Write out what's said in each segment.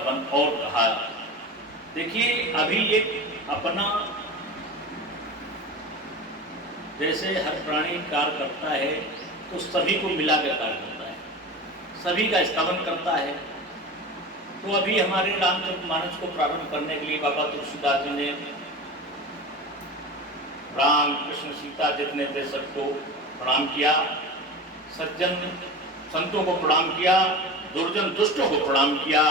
स्तवन और कहा। देखिए अभी एक अपना जैसे हर प्राणी कार्य करता है तो सभी को मिला कर कार्य करता है, सभी का स्तवन करता है। तो अभी हमारे रामचरितमानस को प्रारंभ करने के लिए बाबा तुलसीदास जी ने राम कृष्ण सीता जितने थे सबको प्रणाम किया, सज्जन संतों को प्रणाम किया, दुर्जन दुष्टों को प्रणाम किया,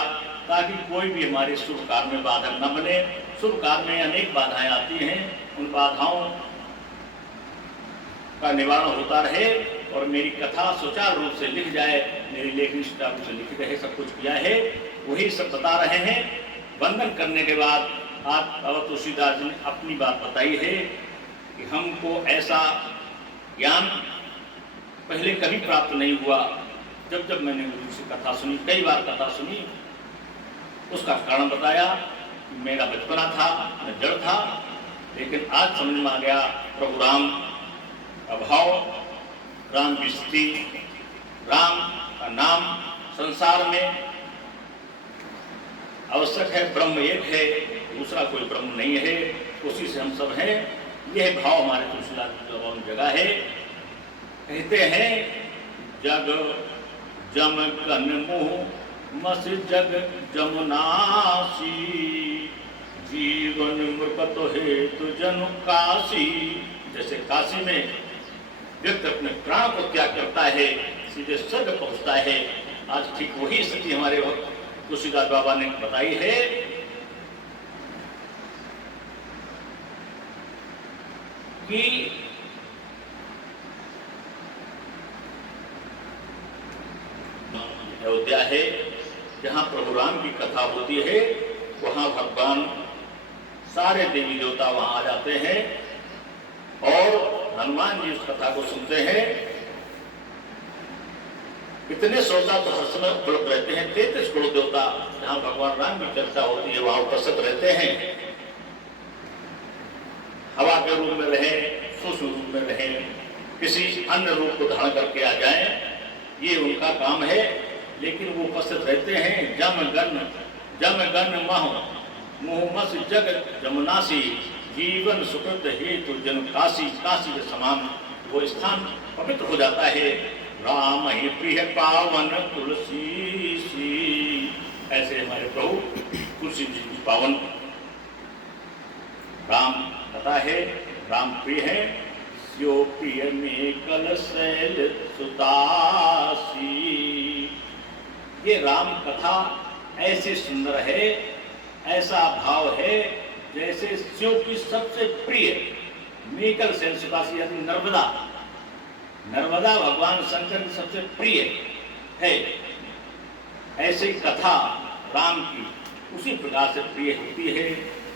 ताकि कोई भी हमारे शुभ कार्य में बाधक न बने। शुभ कार्य में अनेक बाधाएं आती हैं, उन बाधाओं का निवारण होता रहे और मेरी कथा सुचारू रूप से लिख जाए, मेरी लेखनी सुचारू रूप से लिख रहे, सब कुछ किया है, वही सब बता रहे हैं। वंदन करने के बाद आज बाबा तुलसीदास जी ने अपनी बात बताई है कि हमको ऐसा ज्ञान पहले कभी प्राप्त नहीं हुआ। जब जब मैंने गुरु से कथा सुनी, कई बार कथा सुनी, उसका कारण बताया कि मेरा बचपना था, मैं जड़ था, लेकिन आज समझ में आ गया प्रभु राम का भाव, राम की स्थिति, राम का नाम संसार में आवश्यक है। ब्रह्म एक है, दूसरा कोई ब्रह्म नहीं है, उसी से हम सब हैं। यह भाव हमारे तुलसीदास जी जगह है। कहते हैं जग जम कन मुह मस जग जमुनासी, जीवन मृकत हेतु जनु काशी। जैसे काशी में व्यक्ति अपने प्राण को त्याग करता है, सीधे स्वर्ग पहुंचता है। आज ठीक वही स्थिति हमारे तुलसीदास बाबा ने बताई है कि अयोध्या है, जहां प्रभु राम की कथा होती है, वहां भगवान सारे देवी देवता वहां आ जाते हैं और हनुमान जी उस कथा को सुनते हैं। इतने श्रोता तो हर समय उपलब्ध रहते हैं, 33 करोड़ देवता जहां भगवान राम की चर्चा होती है वहां उपस्थित रहते हैं। हवा के रूप में रहे, सूक्ष्म रूप में रहे, किसी अन्य रूप को धारण करके आ जाएं, ये उनका काम है, लेकिन वो उपस्थित रहते हैं। जम गण मह मुहमस जग जमुनासी, जीवन सुकृत हेतु जन काशी। काशी के समान वो स्थान पवित्र हो जाता है। राम ही प्रिय पावन तुलसी सी, ऐसे हमारे प्रभु तुलसी जी पावन राम कथा है, राम प्रिय है। स्यो प्रिय में कल शैल सुदासी, ये राम कथा ऐसे सुंदर है, ऐसा भाव है जैसे स्यो की सबसे प्रिय मेकल शैल सुदासी यानी नर्मदा, नर्मदा भगवान शंकर की सबसे प्रिय है। ऐसी कथा राम की उसी प्रकार से प्रिय होती है।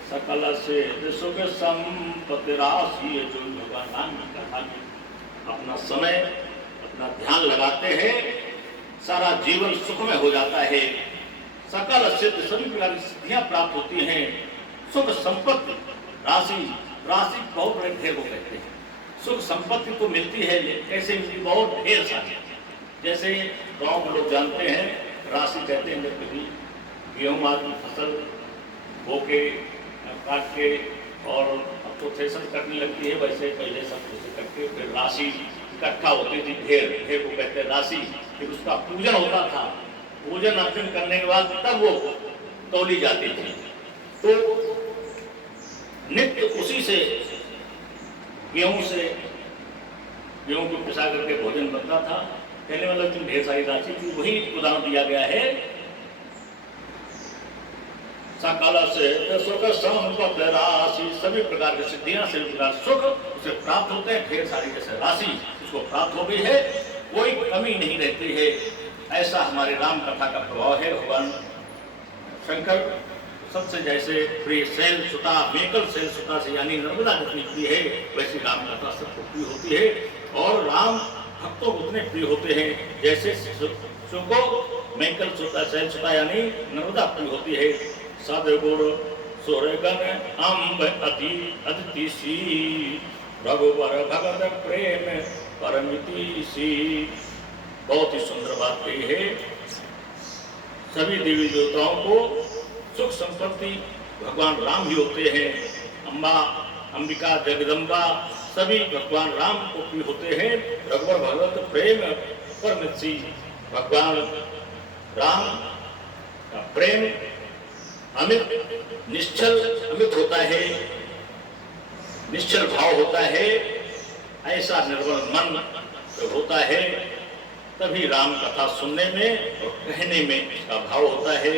सकल से सुख संपत्ति राशि, जो भगवान राम की कथा में अपना समय अपना ध्यान लगाते हैं, सारा जीवन सुख में हो जाता है। सकल सिद्ध सभी प्रकार की सिद्धियां प्राप्त होती हैं। सुख संपत्ति राशि, राशि बहुत बड़े ढेर को कहते हैं। सुख संपत्ति तो मिलती है, कैसे मिलती, बहुत ढेर सारी। जैसे गांव में लोग जानते हैं, राशि कहते हैं जब कभी गेहूं आदि फसल बो के काट के और अब तो थ्रेशर करने लगती है, वैसे पहले सब कुछ करके फिर राशि इकट्ठा होती थी, ढेर को कहते हैं राशि। फिर उसका पूजन होता था, पूजन अर्चन करने के बाद तब वो तौली जाती थी। तो नित्य उसी से गेहूं को पिसा करके भोजन बनता था। कहने वाला तुम ढेर सारी राशि थी, वही उदाहरण दिया गया है। सकल से सुख संपत्ति राशि, सभी प्रकार की सिद्धियां, सभी प्रकार सुख उसे प्राप्त होते हैं। ढेर सारी जैसे राशि उसको प्राप्त हो गई है, कोई कमी नहीं रहती है। ऐसा हमारे राम कथा का प्रभाव है। भगवान शंकर सबसे जैसे प्रिय शैल सुता, मेकल शैल सुता से यानी नर्मदा जितनी प्रिय है, वैसी राम कथा सबको प्रिय होती है। और राम भक्तों को उतने प्रिय होते हैं जैसे को मेकल सुता शैल सुता यानी नर्मदा प्रिय होती है। सदगुण सुरगन अम्ब अति अदिति सी, रघुवर भगत प्रेम परमिति सी। बहुत ही सुंदर बात कही है। सभी देवी देवताओं को सुख संपत्ति भगवान राम ही होते हैं। अम्बा, अंबिका, जगदम्बा सभी भगवान राम को प्रिय होते हैं। रघुवर भगवत प्रेम परमित भगवान राम का प्रेम अमित निश्चल अमित होता है, निश्चल भाव होता है। ऐसा निर्मल मन जब होता है तभी राम कथा सुनने में और कहने में इसका भाव होता है।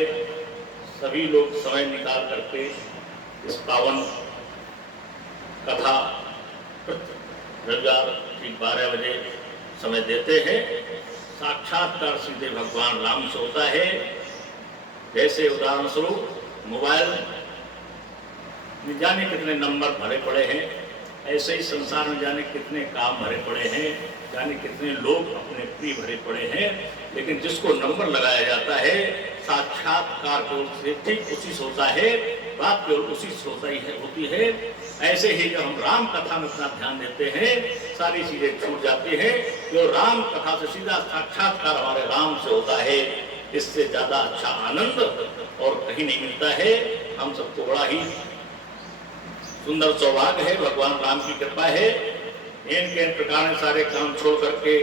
सभी लोग समय निकाल करके इस पावन कथा रविवार ठीक 12 बजे समय देते हैं। साक्षात्कार सीधे भगवान राम से होता है। जैसे उदाहरण स्वरूप मोबाइल में जाने कितने नंबर भरे पड़े हैं, ऐसे ही संसार में जाने कितने काम भरे पड़े हैं, जाने कितने लोग अपने प्रिय भरे पड़े हैं, लेकिन जिसको नंबर लगाया जाता है साक्षात्कार को ठीक उसी से होता है, बात केवल उसी से होती है। ऐसे ही जब हम राम कथा में अपना ध्यान देते हैं सारी चीजें छूट जाती हैं। जो राम कथा से सीधा साक्षात्कार हमारे राम से होता है, इससे ज्यादा अच्छा आनंद और कहीं नहीं मिलता है। हम सबको बड़ा ही सुंदर सौभाग्य है, भगवान राम की कृपा है। इनके प्रकार सारे काम छोड़ करके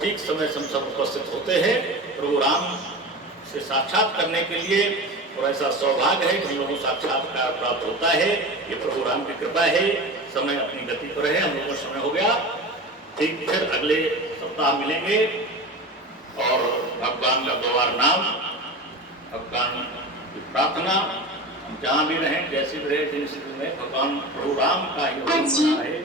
ठीक समय हम सब उपस्थित होते हैं प्रभु राम से साक्षात करने के लिए। और ऐसा सौभाग्य है कि हम लोगों को साक्षात्कार प्राप्त होता है, ये प्रभु राम की कृपा है। समय अपनी गति पर है, हम लोगों का समय हो गया। ठीक फिर अगले सप्ताह मिलेंगे और भगवान का दोबार नाम, भगवान की प्रार्थना, जहाँ भी रहें जैसे भी रहे जिन स्थिति में भगवान प्रभु राम का ही है।